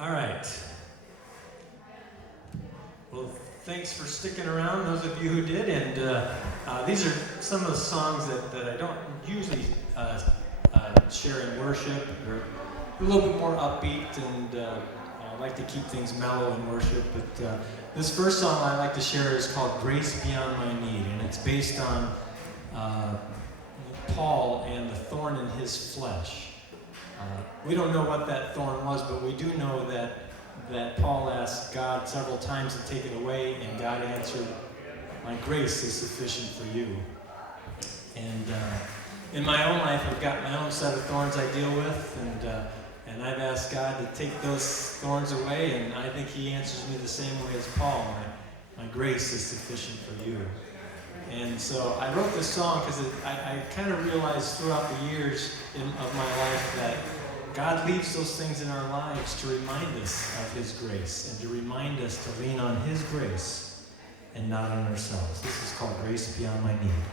All right. Well, thanks for sticking around, those of you who did. And these are some of the songs that I don't usually share in worship. They're a little bit more upbeat, and I like to keep things mellow in worship. But this first song I like to share is called Grace Beyond My Need, and it's based on Paul and the thorn in his flesh. We don't know what that thorn was, but we do know that Paul asked God several times to take it away, and God answered, "My grace is sufficient for you." And in my own life, I've got my own set of thorns I deal with, and I've asked God to take those thorns away, and I think He answers me the same way as Paul. My grace is sufficient for you. And so I wrote this song because I kind of realized throughout the years of my life that God leaves those things in our lives to remind us of His grace and to remind us to lean on His grace and not on ourselves. This is called Grace Beyond My Need.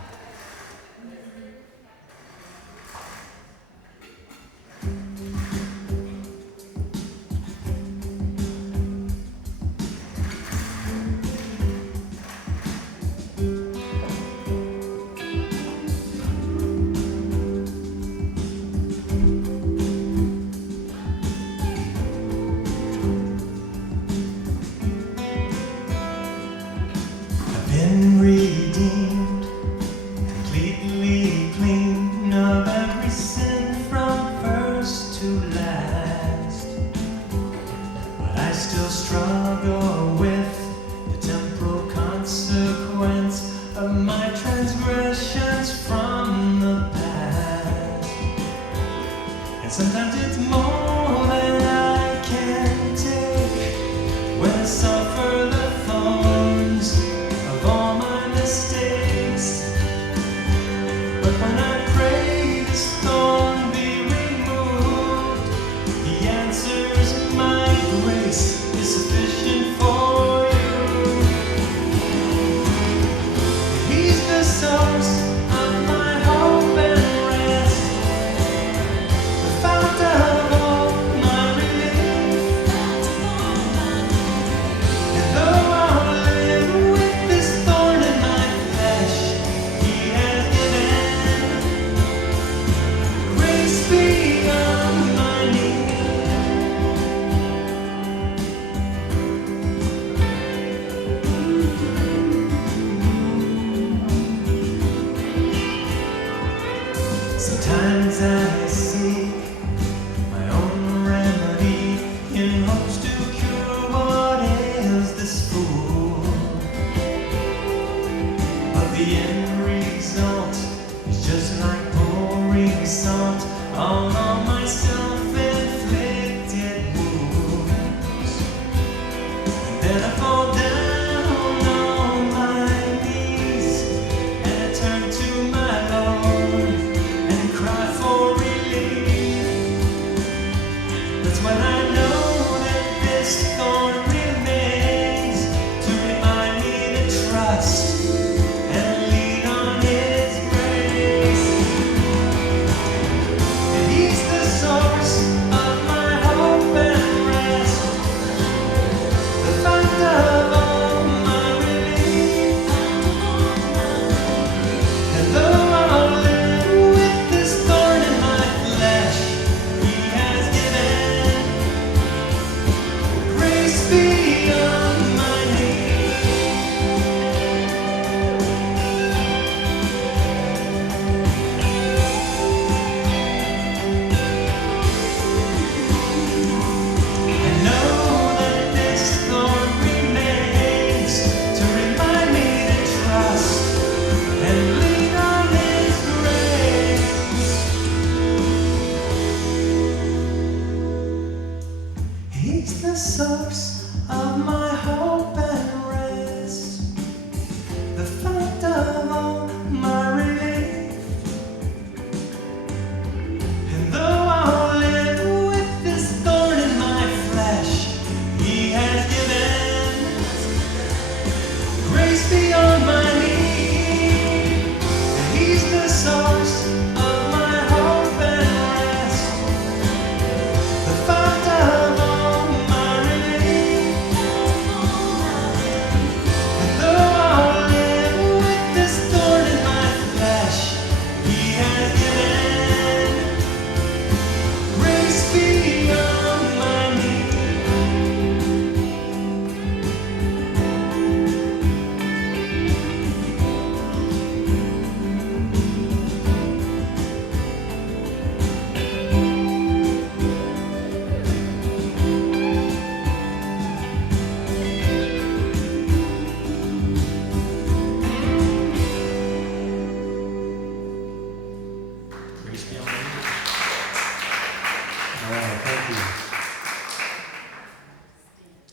The fount of all my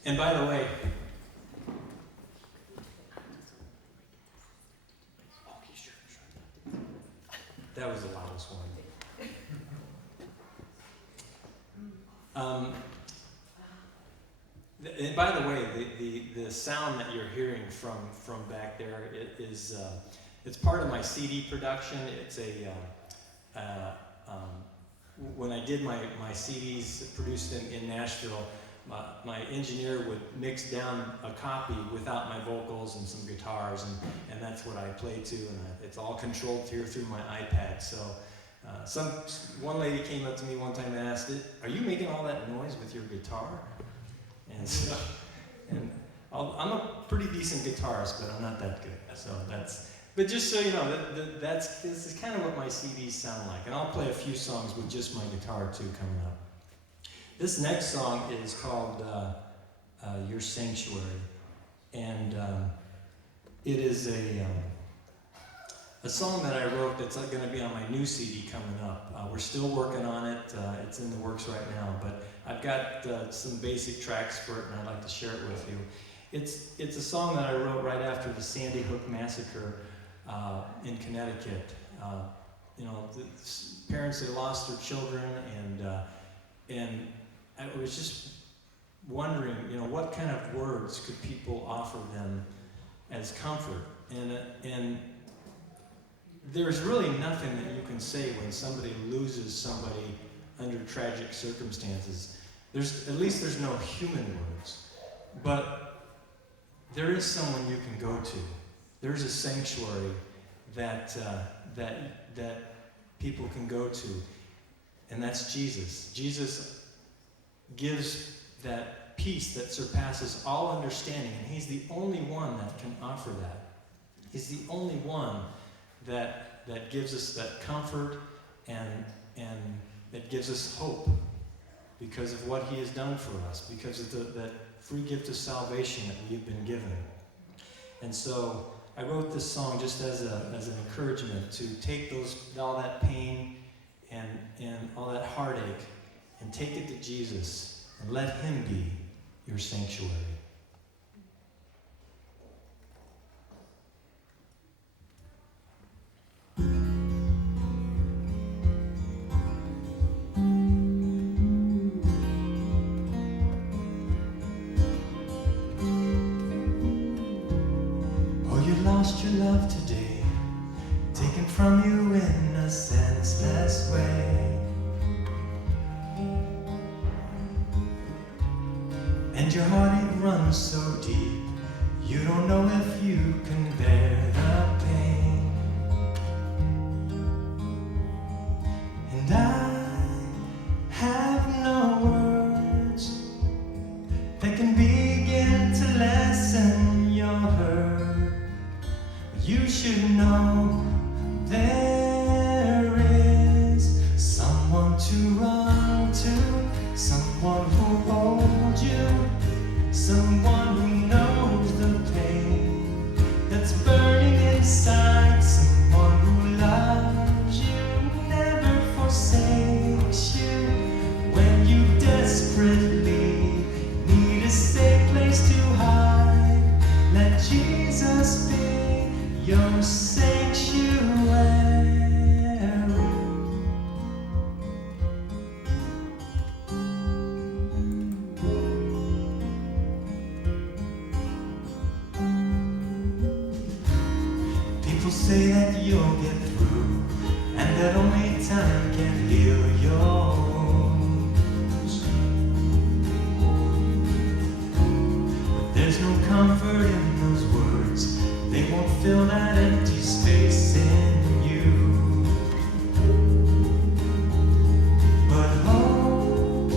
And by the way, that was the loudest one. And by the way, the sound that you're hearing from back there is it's part of my CD production. It's when I did my CDs produced in Nashville, my engineer would mix down a copy without my vocals and some guitars, and that's what I play to, and it's all controlled through my iPad. So one lady came up to me one time and asked, "Are you making all that noise with your guitar?" And so, I'm a pretty decent guitarist, but I'm not that good. So but just so you know, this is kind of what my CDs sound like. And I'll play a few songs with just my guitar too coming up. This next song is called Your Sanctuary. And it is a song that I wrote that's going to be on my new CD coming up. We're still working on it. It's in the works right now. But I've got some basic tracks for it, and I'd like to share it with you. It's a song that I wrote right after the Sandy Hook massacre in Connecticut. The parents, they lost their children, and I was just wondering, what kind of words could people offer them as comfort? And there's really nothing that you can say when somebody loses somebody under tragic circumstances. There's no human words, but there is someone you can go to. There's a sanctuary that people can go to, and that's Jesus. Jesus gives that peace that surpasses all understanding, and he's the only one that can offer that. He's the only one that gives us that comfort and that gives us hope because of what he has done for us, because of that free gift of salvation that we've been given. And so I wrote this song just as an encouragement to take all that pain and all that heartache and take it to Jesus and let him be your sanctuary. Lost your love today, taken from you in a senseless way, and your heart, it runs so deep, you don't know if you can bear the pain. And I have no words that can begin to lessen your hurt. You should know there is someone to run to, someone who holds you, someone who knows the pain that's burning inside, someone who loves you, never forsakes you when you desperately need a safe place to hide. Let Jesus be your sanctuary. People say that you'll get through, and that only time can heal your wounds. But there's no comfort in those words. They won't fill that empty space in you. But hope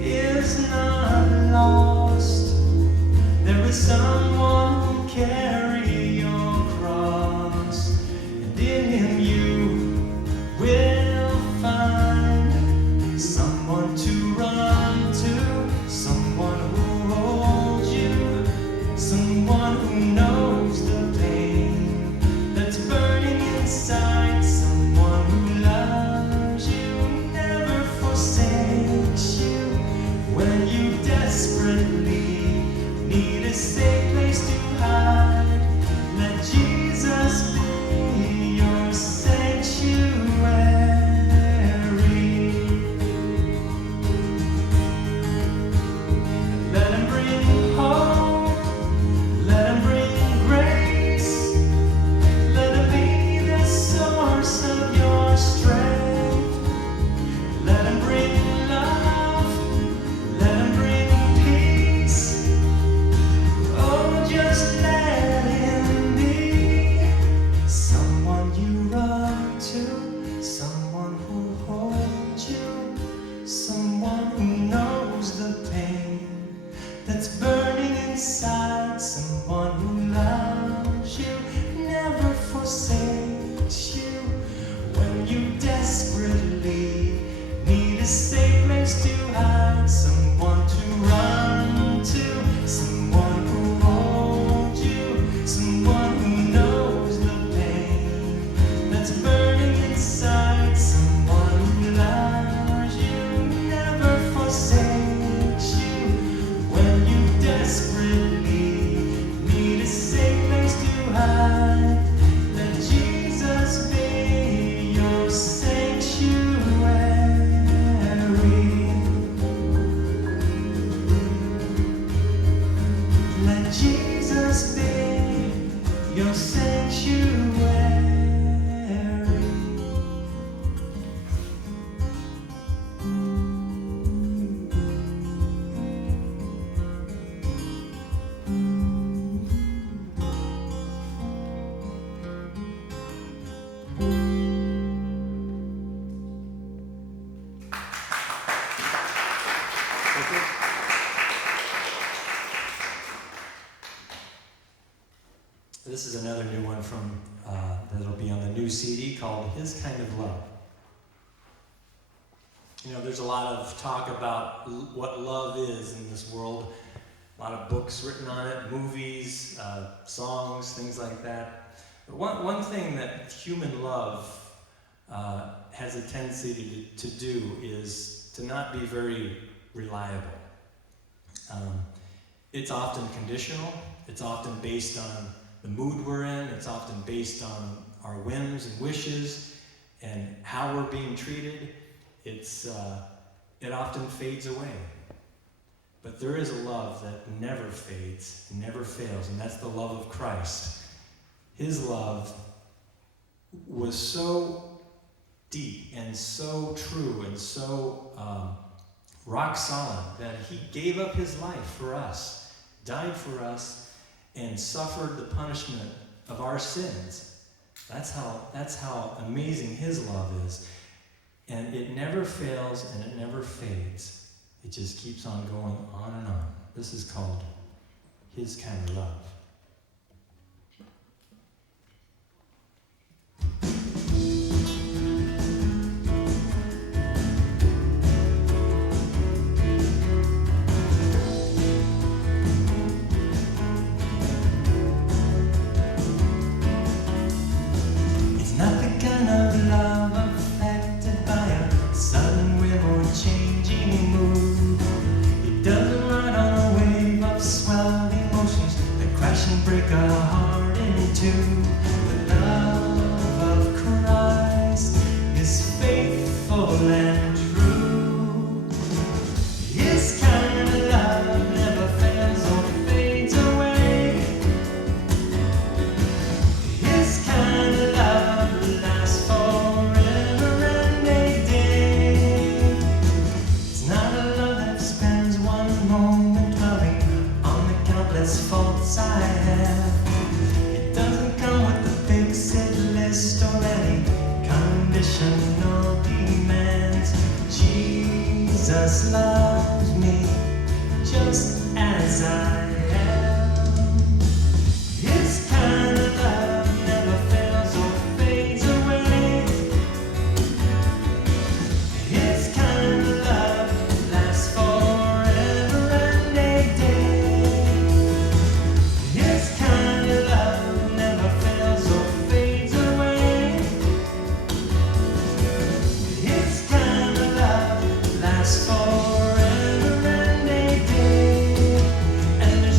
is not lost. There is someone who will carry your cross, and in him you will find someone to run to, someone who holds you, someone who knows the inside, someone who loves you, never forsakes you when you desperately safe place to hide. Let Jesus be your sanctuary. Let him bring hope, let him bring grace, let him be the source of your strength. Let him bring love, let him bring peace. Oh, just let him be someone you run to, someone who holds you, someone who knows the pain that's burning inside, someone who loves you, never forsakes you when you desperately need a safe place to hide, someone to run to, someone who holds you, someone who knows the pain that's burning inside, someone who loves you, never forsakes you when you desperately need a safe place to hide. Let Jesus be your sanctuary. Let Jesus be your sanctuary. This is another new one from that'll be on the new CD called His Kind of Love. You know, there's a lot of talk about what love is in this world. A lot of books written on it, movies, songs, things like that. But one thing that human love has a tendency to do is to not be very reliable. It's often conditional. It's often based on the mood we're in. It's often based on our whims and wishes and how we're being treated. It often fades away. But there is a love that never fades, never fails, and that's the love of Christ. His love was so deep and so true and so rock solid that he gave up his life for us, died for us, and suffered the punishment of our sins. That's how amazing his love is. And it never fails and it never fades. It just keeps on going on and on. This is called His Kind of Love. Break our heart in two. The love of Christ is faithful and true. His kind of love never fails or fades away. His kind of love lasts forever and a day. It's not a love that spends one moment dwelling on the countless faults I have. It doesn't come with a fixed list or any conditional demands. Jesus loves me just as I am. His kind of love never fails or fades away. His kind of love lasts forever and a day. His kind of love never fails or fades away. His kind of love lasts forever and a day. And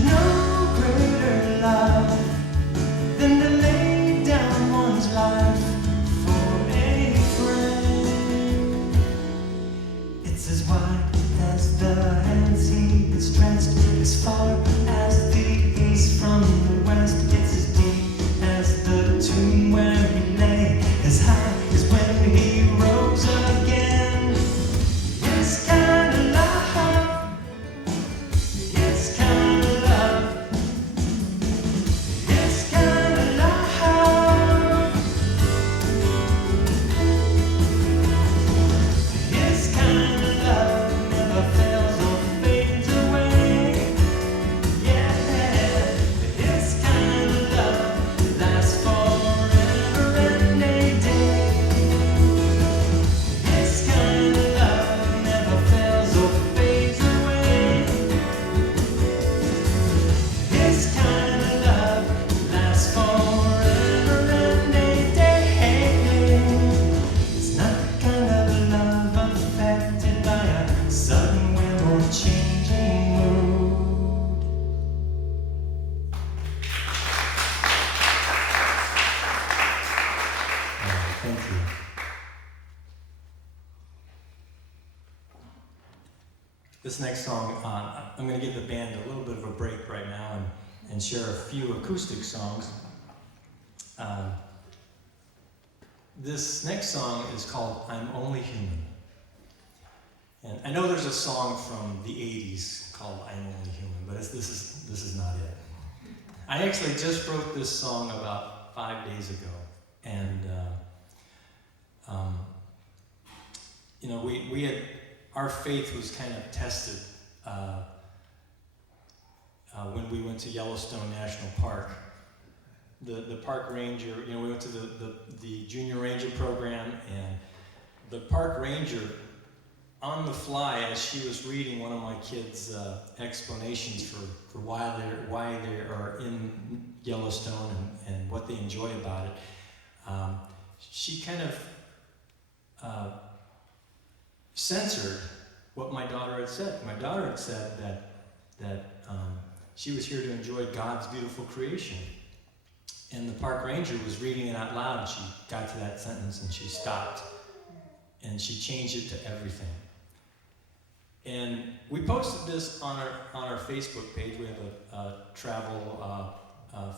as far as the east from the west. It's as deep as the tomb where he lay, as high as when he rose again. This kind of love, this kind of love, this kind of love, this kind of love never fails or fades away. Yeah, this kind of love lasts forever and a day. This kind of love never fails or fades away. This kind of love lasts forever and a day. It's not the kind of love affected by a sudden whim or changing mood. Thank you. This next song, I'm going to give the band a little bit of a break right now and share a few acoustic songs. This next song is called I'm Only Human. And I know there's a song from the 80s called I'm Only Human, but this is not it. I actually just wrote this song about 5 days ago. And you know, we had, our faith was kind of tested when we went to Yellowstone National Park. The park ranger, you know, we went to the junior ranger program, and the park ranger, on the fly, as she was reading one of my kids' explanations for why they are in Yellowstone and what they enjoy about it, she kind of censored what my daughter had said. My daughter had said that she was here to enjoy God's beautiful creation. And the park ranger was reading it out loud, and she got to that sentence and she stopped. And she changed it to everything. And we posted this on our Facebook page. We have a travel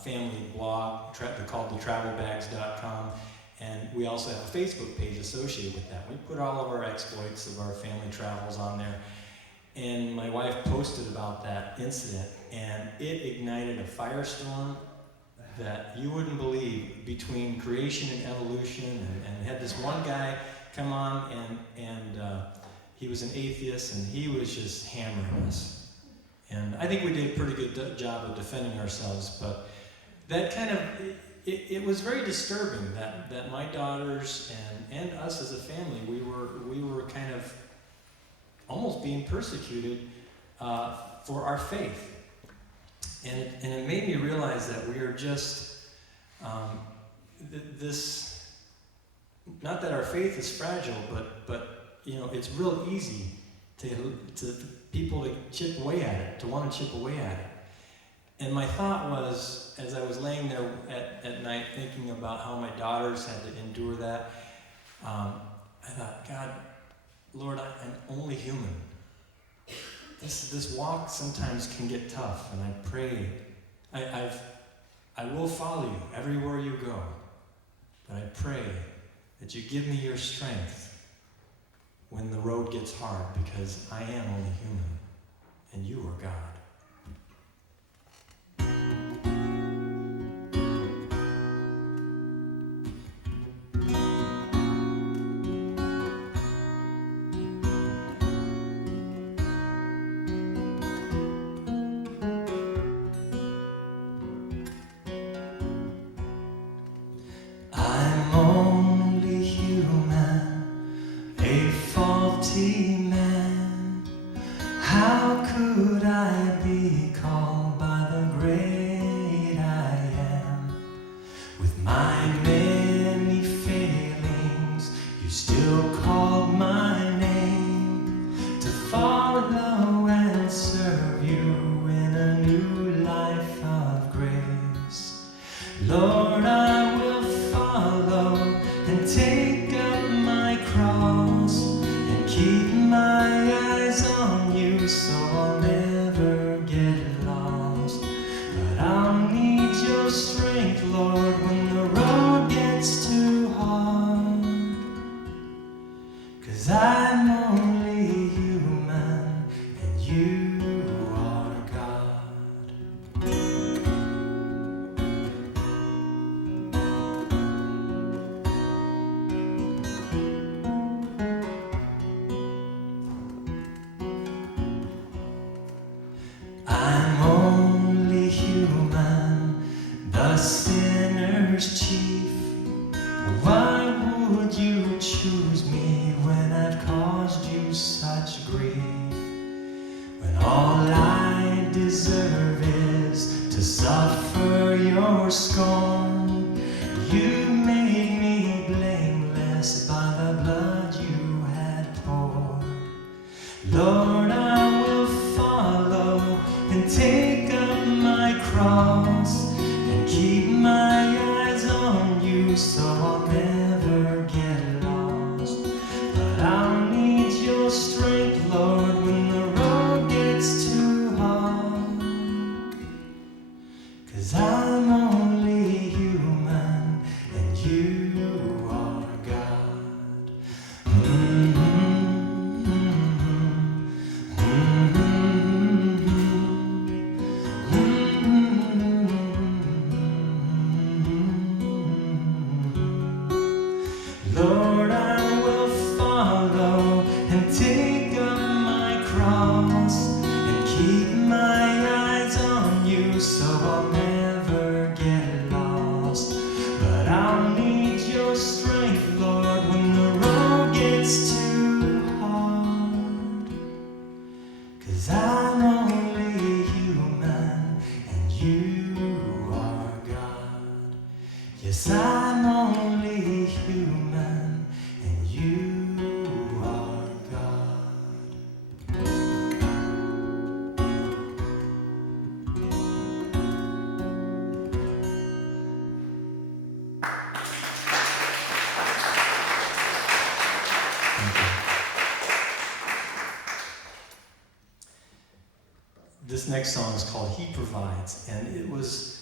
family blog called thetravelbags.com. And we also have a Facebook page associated with that. We put all of our exploits of our family travels on there. And my wife posted about that incident, and it ignited a firestorm that you wouldn't believe between creation and evolution. And we had this one guy come on, and he was an atheist, and he was just hammering us. And I think we did a pretty good job of defending ourselves, but that kind of, it was very disturbing that my daughters and us as a family, we were kind of almost being persecuted for our faith. And it made me realize that we are just this, not that our faith is fragile, but you know, it's real easy to people to chip away at it, to want to chip away at it. And my thought was, as I was laying there at night thinking about how my daughters had to endure that, I thought, God, Lord, I'm only human. This walk sometimes can get tough, and I pray, I will follow you everywhere you go, but I pray that you give me your strength when the road gets hard, because I am only human, and you are God. I'm only human, a faulty man. How could I be called by the great I am? With my many failings, you still called my name to follow and serve you in a new life of grace. Lord, I will follow and take up my cross and keep my eyes on you, so I'll never get you are God. I'm only human, the sinner's chief. Why would you choose me when I've caused you such grief? When all I deserve is to suffer your scorn. You made me blameless by the blood you had poured. Lord, I will follow and take up my cross and keep my eyes on you so I'll never get lost. But I'll need your strength, Lord, when the road gets too hard. 'Cause I'm only human and you are God. Lord, I will follow and take up my cross and keep my eyes on you so I'll never get lost. But I'll need your strength, Lord, when the road gets too hard. 'Cause I'm only human and you are God. Yes, I'm only human and you are God. This next song is called He Provides, and it was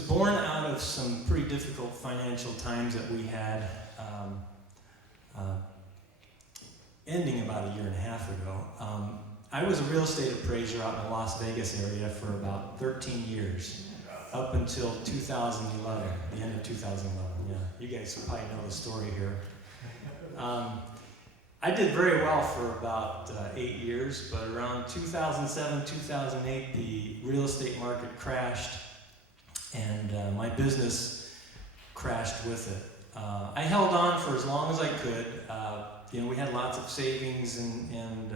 born out of some pretty difficult financial times that we had ending about a year and a half ago. I was a real estate appraiser out in the Las Vegas area for about 13 years, up until 2011, the end of 2011. Yeah, you guys probably know the story here. I did very well for about 8 years, but around 2007, 2008, the real estate market crashed, and my business crashed with it. I held on for as long as I could. We had lots of savings and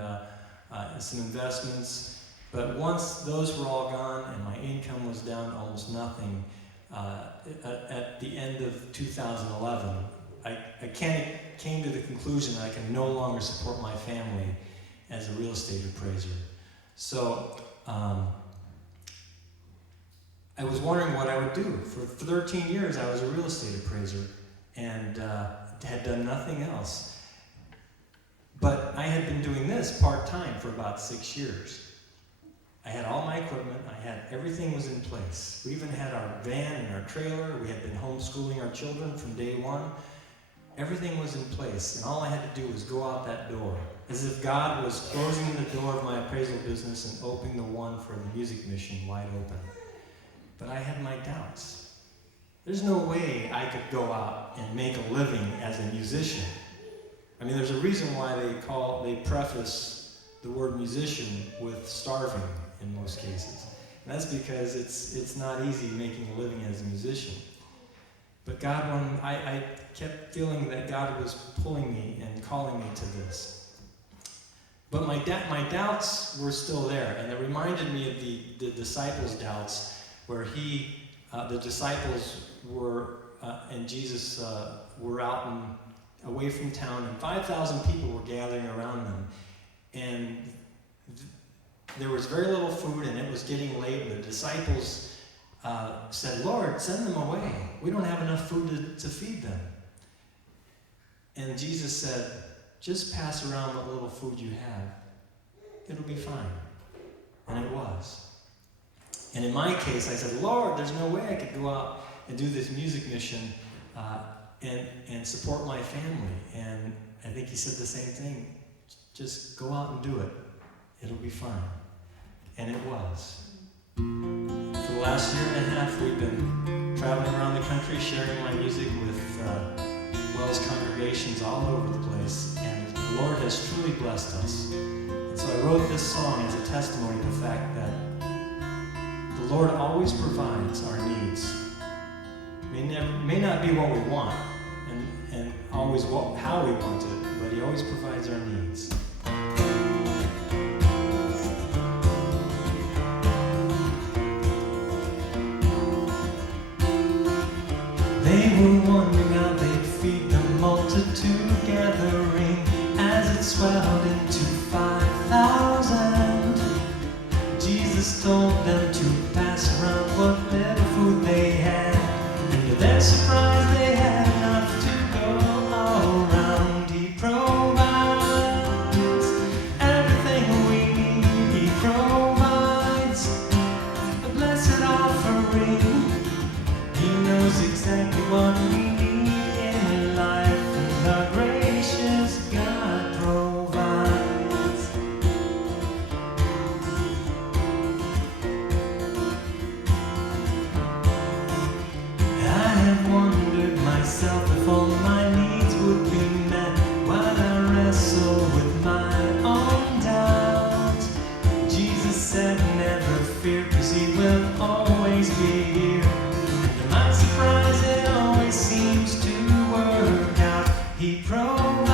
some investments, but once those were all gone and my income was down to almost nothing, at the end of 2011, I came to the conclusion that I can no longer support my family as a real estate appraiser. So I was wondering what I would do. For 13 years I was a real estate appraiser and had done nothing else. But I had been doing this part-time for about 6 years. I had all my equipment, everything was in place. We even had our van and our trailer. We had been homeschooling our children from day one. Everything was in place, and all I had to do was go out that door, as if God was closing the door of my appraisal business and opening the one for the music mission wide open. But I had my doubts. There's no way I could go out and make a living as a musician. I mean, there's a reason why they preface the word musician with starving in most cases. And that's because it's not easy making a living as a musician. But I kept feeling that God was pulling me and calling me to this. But my doubts were still there, and it reminded me of the disciples' doubts, where the disciples were and Jesus were out away from town, and 5,000 people were gathering around them, and there was very little food, and it was getting late, and the disciples said, "Lord, send them away. We don't have enough food to feed them." And Jesus said, "Just pass around what little food you have. It'll be fine." And it was. And in my case, I said, "Lord, there's no way I could go out and do this music mission and support my family." And I think he said the same thing. Just go out and do it. It'll be fine. And it was. For the last year and a half, we've been traveling around the country, sharing my music with Wells congregations all over the place, and the Lord has truly blessed us. And so I wrote this song as a testimony to the fact that the Lord always provides our needs. May not be what we want, and always how we want it, but He always provides our needs. They were wondering how they'd feed the multitude gathering as it swelled into 5,000. Jesus told them to pass around what little food they had, and to their surprise they had enough to go all around. He provides everything we need. He provides a blessed offering. He knows exactly what we need in life, and our gracious God provides. I have wondered myself if all my needs would be met while I wrestle with my own doubts. Jesus said, never fear, 'cause He will always be here. To my surprise, it always seems to work out. He provides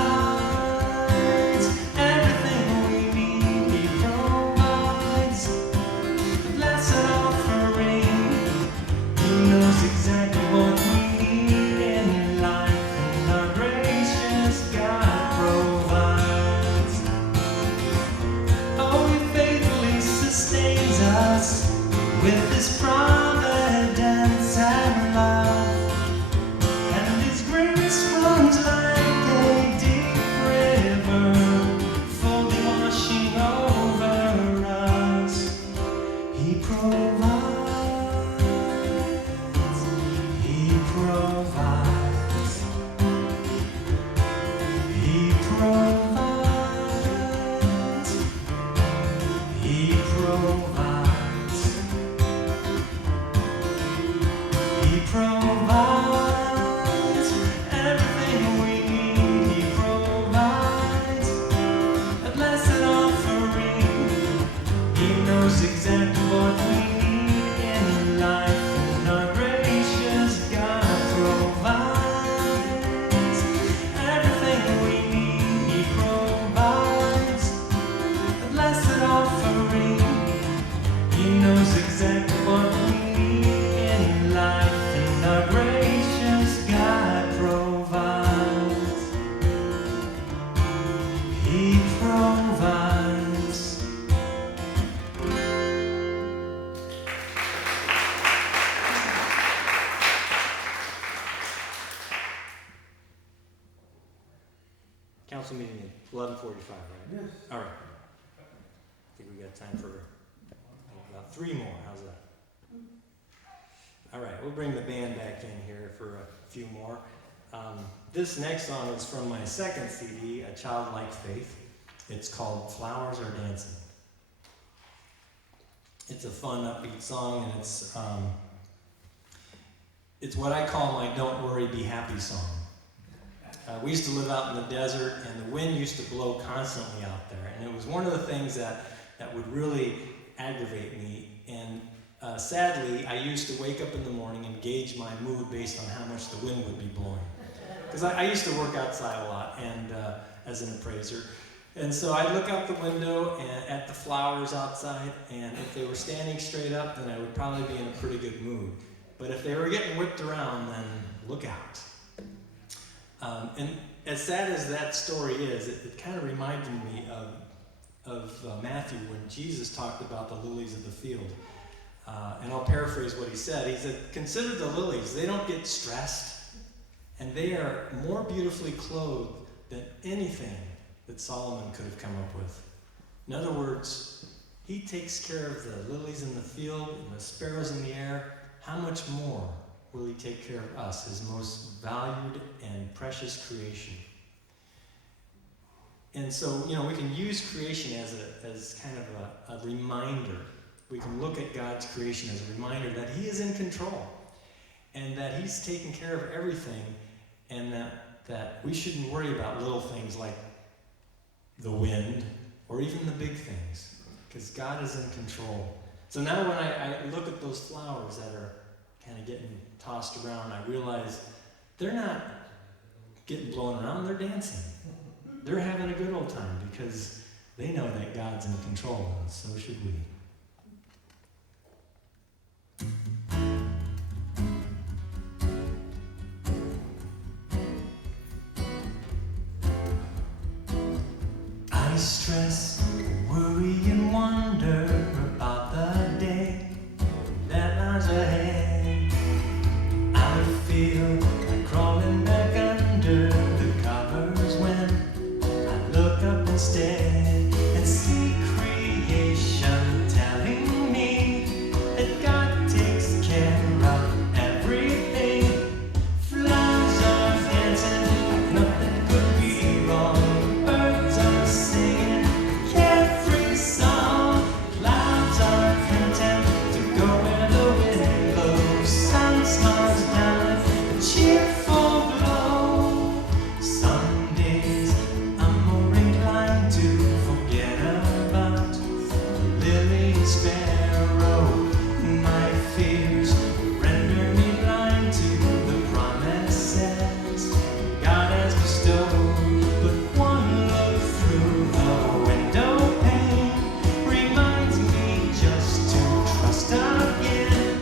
everything we need. He provides the blessed offering. He knows exactly what we need in life, and our gracious God provides. Oh, He faithfully sustains us with His providence and love, and His grace runs like a deep river, fully washing over us. He provides. He provides. He provides. He provides. He provides everything we need. He provides a blessed offering. He knows exactly what we need in life, and our gracious God provides everything we need. He provides a blessed offering. He knows exactly what we need in life, and our gracious God provides. He provides. Council meeting at 11:45, right? Yes. All right. I think we got time for about 3 more. How's that? All right, we'll bring the band back in here for a few more. This next song is from my second CD, A Childlike Faith. It's called Flowers Are Dancing. It's a fun, upbeat song, and it's what I call my Don't Worry, Be Happy song. We used to live out in the desert, and the wind used to blow constantly out there, and it was one of the things that would really aggravate me. And sadly, I used to wake up in the morning and gauge my mood based on how much the wind would be blowing. Because I used to work outside a lot, and as an appraiser. And so I'd look out the window at the flowers outside, and if they were standing straight up, then I would probably be in a pretty good mood. But if they were getting whipped around, then look out. And as sad as that story is, it kind of reminded me of Matthew when Jesus talked about the lilies of the field. And I'll paraphrase what he said. He said, consider the lilies. They don't get stressed, and they are more beautifully clothed than anything that Solomon could have come up with. In other words, he takes care of the lilies in the field and the sparrows in the air. How much more will he take care of us, his most valued and precious creation? And so, we can use creation as kind of a reminder. We can look at God's creation as a reminder that He is in control and that He's taking care of everything, and that we shouldn't worry about little things like the wind or even the big things, because God is in control. So now when I look at those flowers that are kind of getting tossed around, I realize they're not getting blown around, they're dancing. They're having a good old time because they know that God's in control, and so should we. I stress, worry and wonder about the day that lies ahead. I feel like crawling back under the covers when I look up instead and see creation telling me that God takes care of everything. Flowers are dancing like nothing could be wrong. Birds are singing a carefree song. Clouds are content to go where the wind blows. Sun smiles down with a cheerful glow. Some days I'm more inclined to forget about the lily and sparrow. My fears render me blind to the promises God has bestowed. But one look through the window pane reminds me just to trust again.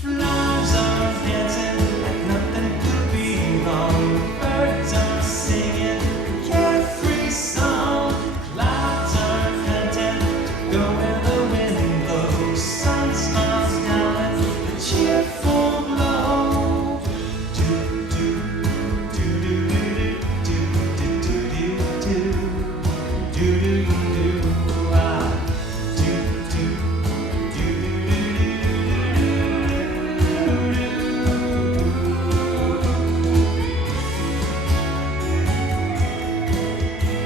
Flowers are dancing like nothing could be wrong. Birds are singing a carefree song. Clouds are content to go where the wind blows. Sun smiles down with a cheerful glow. Do do do do do do do do do do do do ah do do do do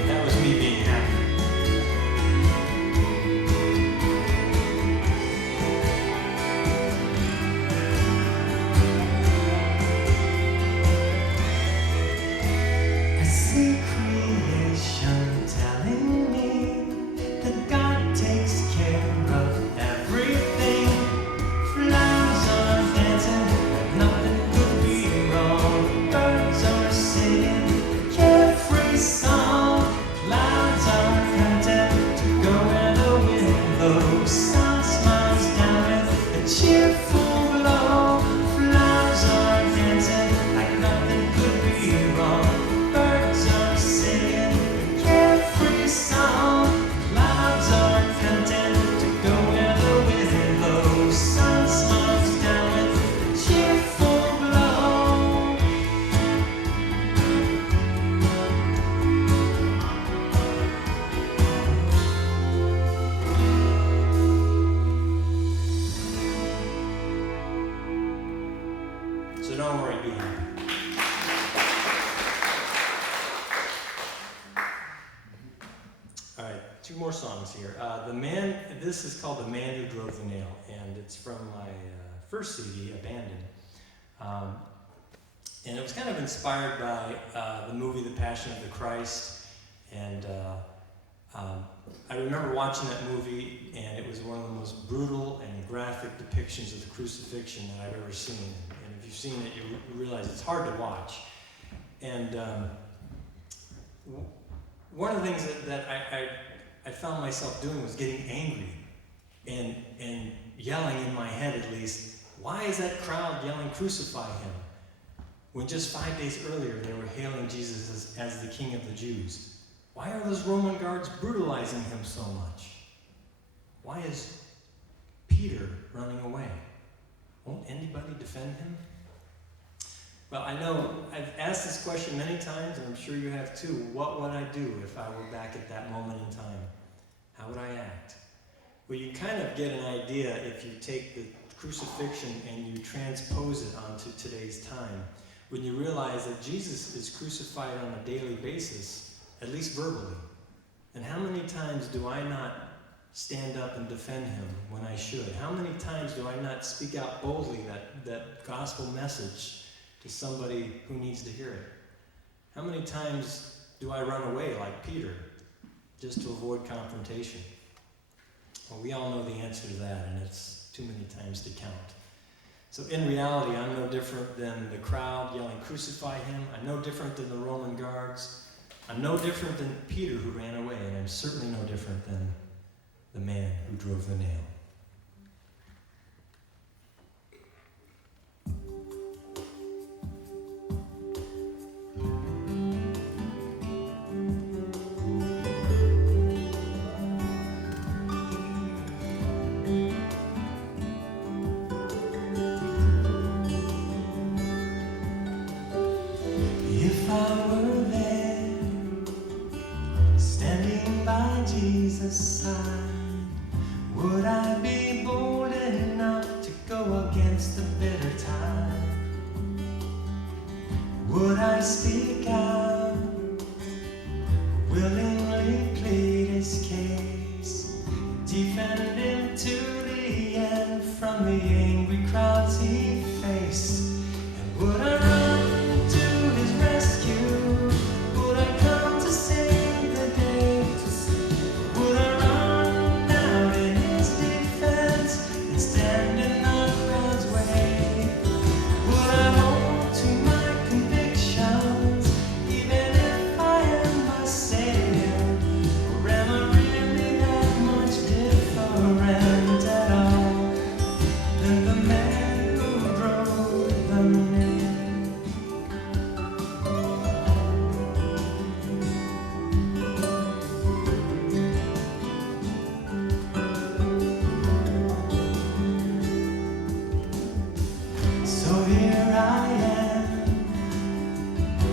That was me being happy. I see creation telling me that God takes care of everything. Flowers are dancing like nothing could be wrong. Birds are singing a carefree song. Clouds are content to go where the wind blows. Sun smiles down with a cheerful glow. Flowers are dancing like nothing could be wrong. Birds are singing a carefree song. Clouds are content to go where the wind blows. Sun smiles down with a cheerful glow. So don't worry, be happy. All right, two more songs here. This is called "The Man Who Drove the Nail," and it's from my first CD, Abandoned. And it was kind of inspired by the movie The Passion of the Christ. And I remember watching that movie, and it was one of the most brutal and graphic depictions of the crucifixion that I've ever seen. And if you've seen it, you realize it's hard to watch. And one of the things that I found myself doing was getting angry and yelling in my head, at least, why is that crowd yelling, "Crucify him," when just 5 days earlier they were hailing Jesus as the King of the Jews? Why are those Roman guards brutalizing him so much? Why is Peter running away? Won't anybody defend him? Well, I know I've asked this question many times, and I'm sure you have too. What would I do if I were back at that moment in time? How would I act? Well, you kind of get an idea if you take the crucifixion and you transpose it onto today's time. When you realize that Jesus is crucified on a daily basis, at least verbally. And how many times do I not stand up and defend him when I should? How many times do I not speak out boldly that gospel message to somebody who needs to hear it? How many times do I run away like Peter just to avoid confrontation? Well, we all know the answer to that, and it's too many times to count. So in reality, I'm no different than the crowd yelling, "Crucify him." I'm no different than the Roman guards. I'm no different than Peter who ran away, and I'm certainly no different than the man who drove the nail. If I were there, standing by Jesus' side, would I be bold enough to go against the bitter tide? Would I speak out, willingly plead his case, defend him to the end from the angry crowds he faced? And would I run to his rescue? Would I come to save the day? Would I run out in his defense and stand in the crowd's way? Would I hold to my convictions even if I am my savior? Or am I really that much different at all than the man who drove the nail? So here I am,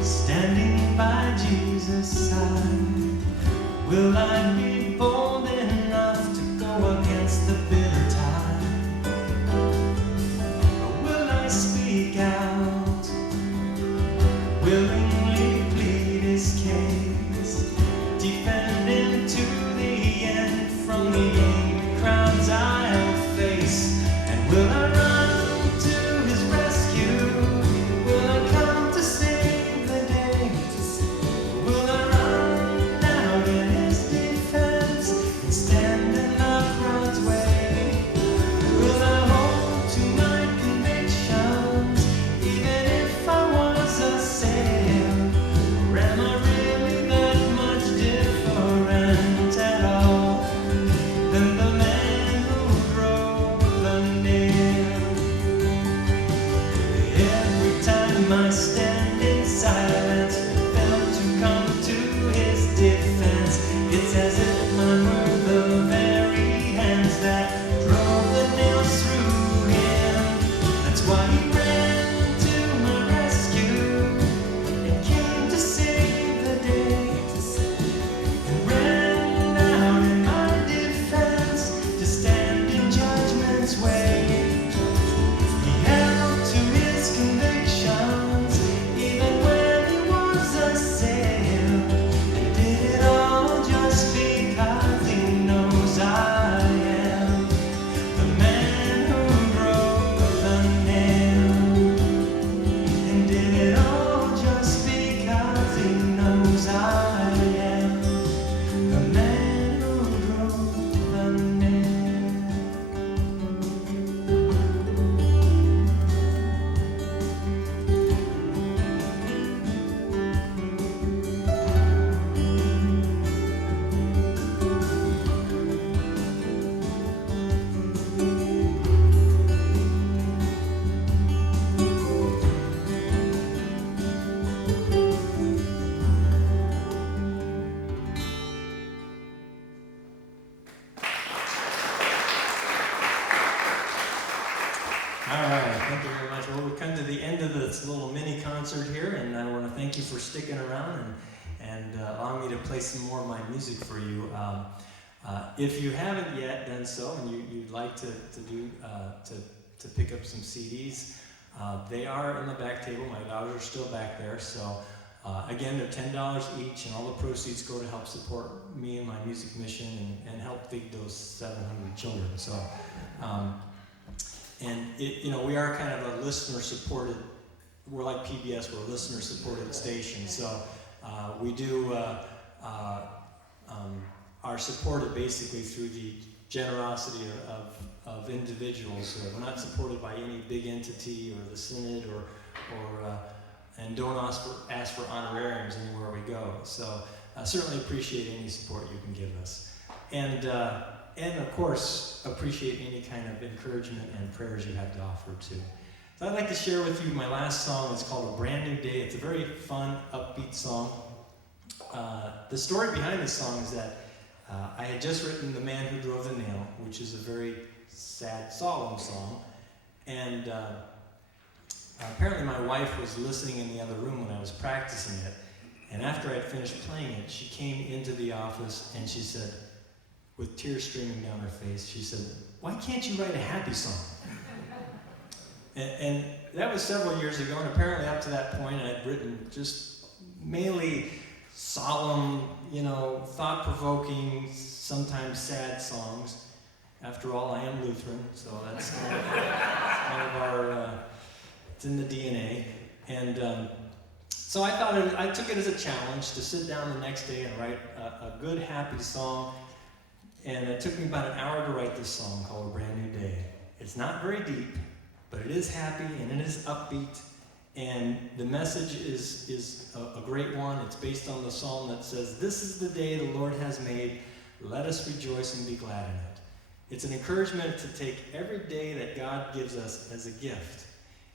standing by Jesus' side. Will I be bold enough to go against the bitter tide? Or will I speak out, willingly plead his case, defend him to the end from the angry crowds I'll face? And will I run to his rescue? Will I come to save the day? Will I run out in his defense and stand in the crowd's way? Will I hold to my convictions even if I was a saint? Or am I really that much different at all than the man who drove the nail? Every time I stand in silence, fail to come to his defense, it's as if mine were the very hands that drove the nails through him. That's why he ran to my rescue and came to save the day, and ran out in my defense to stand in judgment's way. He held to his convictions even when he was assailed, and did it all just because he knows I am the man who drove the nail, and did it all just because he knows I am the man who drove the nail. All right, thank you very much. Well, we've come to the end of this little mini concert here, and I want to thank you for sticking around and allowing me to play some more of my music for you. If you haven't yet done so, and you'd like to pick up some CDs, they are in the back table. My daughters are still back there, so Again, they're $10 each, and all the proceeds go to help support me and my music mission and help feed those 700 children. So, we are kind of a listener-supported, we're like PBS, we're a listener-supported station. So we do are supported basically through the generosity of individuals. We're not supported by any big entity or the Synod and don't ask for honorariums anywhere we go. So certainly appreciate any support you can give us. And of course, appreciate any kind of encouragement and prayers you have to offer too. So I'd like to share with you my last song. It's called A Brand New Day. It's a very fun, upbeat song. The story behind this song is that I had just written The Man Who Drove the Nail, which is a very sad, solemn song. And apparently my wife was listening in the other room when I was practicing it. And after I'd finished playing it, she came into the office and she said, with tears streaming down her face, she said, "Why can't you write a happy song?" And that was several years ago, and apparently up to that point I'd written just mainly solemn, thought-provoking, sometimes sad songs. After all, I am Lutheran, so that's kind of our, it's in the DNA. And so I took it as a challenge to sit down the next day and write a good, happy song. And it took me about an hour to write this song called A Brand New Day. It's not very deep, but it is happy and it is upbeat. And the message is a great one. It's based on the psalm that says, "This is the day the Lord has made. Let us rejoice and be glad in it." It's an encouragement to take every day that God gives us as a gift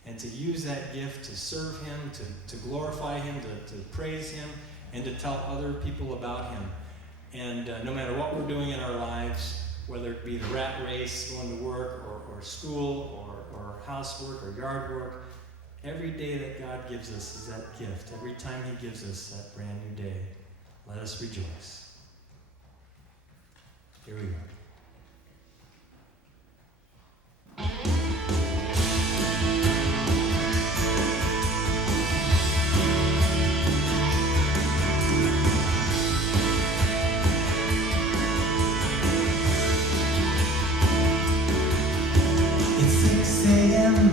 and to use that gift to serve Him, to glorify Him, to praise Him, and to tell other people about Him. And no matter what we're doing in our lives, whether it be the rat race, going to work, or school, or housework, or yard work, every day that God gives us is that gift. Every time He gives us that brand new day, let us rejoice. Here we go.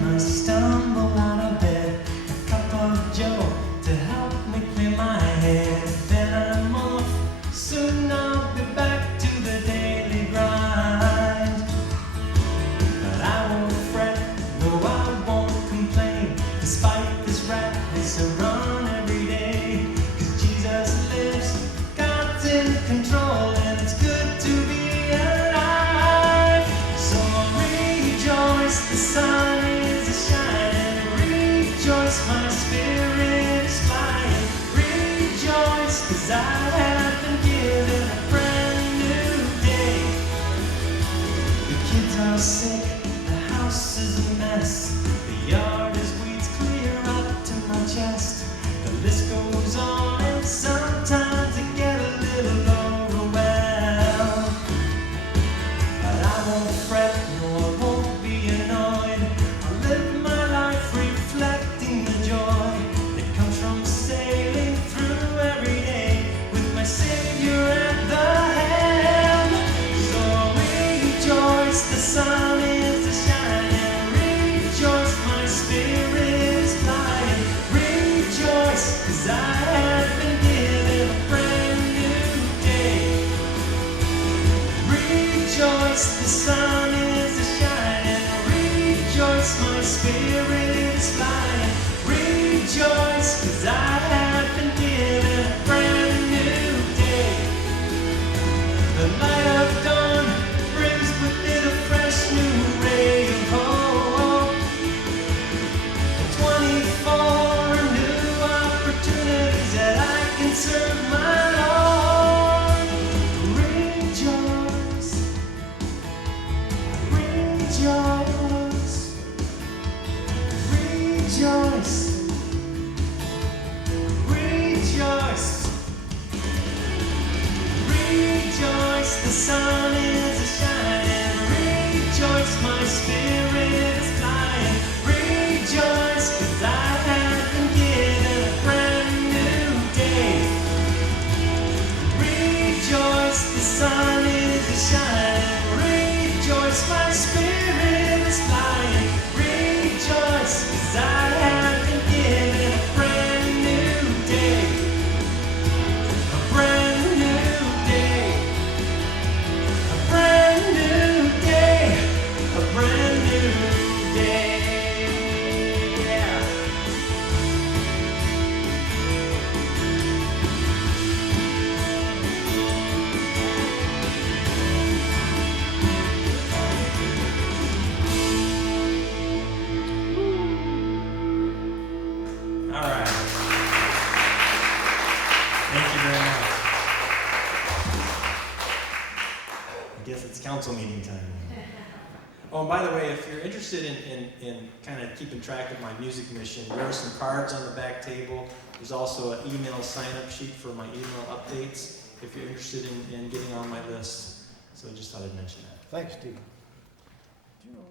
I stumble out of bed, a cup of joe to help me clear my head. Then I'm off, soon I'll be back to the daily grind. But I won't fret, no I won't complain, despite this rat race I run every day. 'Cause Jesus lives, God's in control, and it's good to be alive. So rejoice, the sun is shining, rejoice, my spirit is flying, rejoice, 'cause I have been given a brand new day. The kids are sick, the house is a mess, the yard is weeds clear up to my chest. The list goes on, and sometimes I get a little overwhelmed. But I won't fret, no I won't be annoyed. I'll live my life reflecting the joy that comes from sailing through every day with my Savior at the helm. So rejoice, the sun is shining, rejoice, my spirit is flying, rejoice, 'cause I have been given a brand new day. Rejoice, the sun is shining, rejoice, my spirit is flying, rejoice, 'cause I have been given a brand new day. The light of dawn brings with it a fresh new ray of hope. 24 new opportunities that I can serve my Lord. Rejoice, rejoice, rejoice, rejoice, rejoice, the sun is shining, rejoice, my spirit is flying, rejoice, 'cause I have been given a brand new council meeting time. Oh, and by the way, if you're interested in kind of keeping track of my music mission, there are some cards on the back table. There's also an email sign-up sheet for my email updates if you're interested in getting on my list. So I just thought I'd mention that. Thanks, Steve. Do you know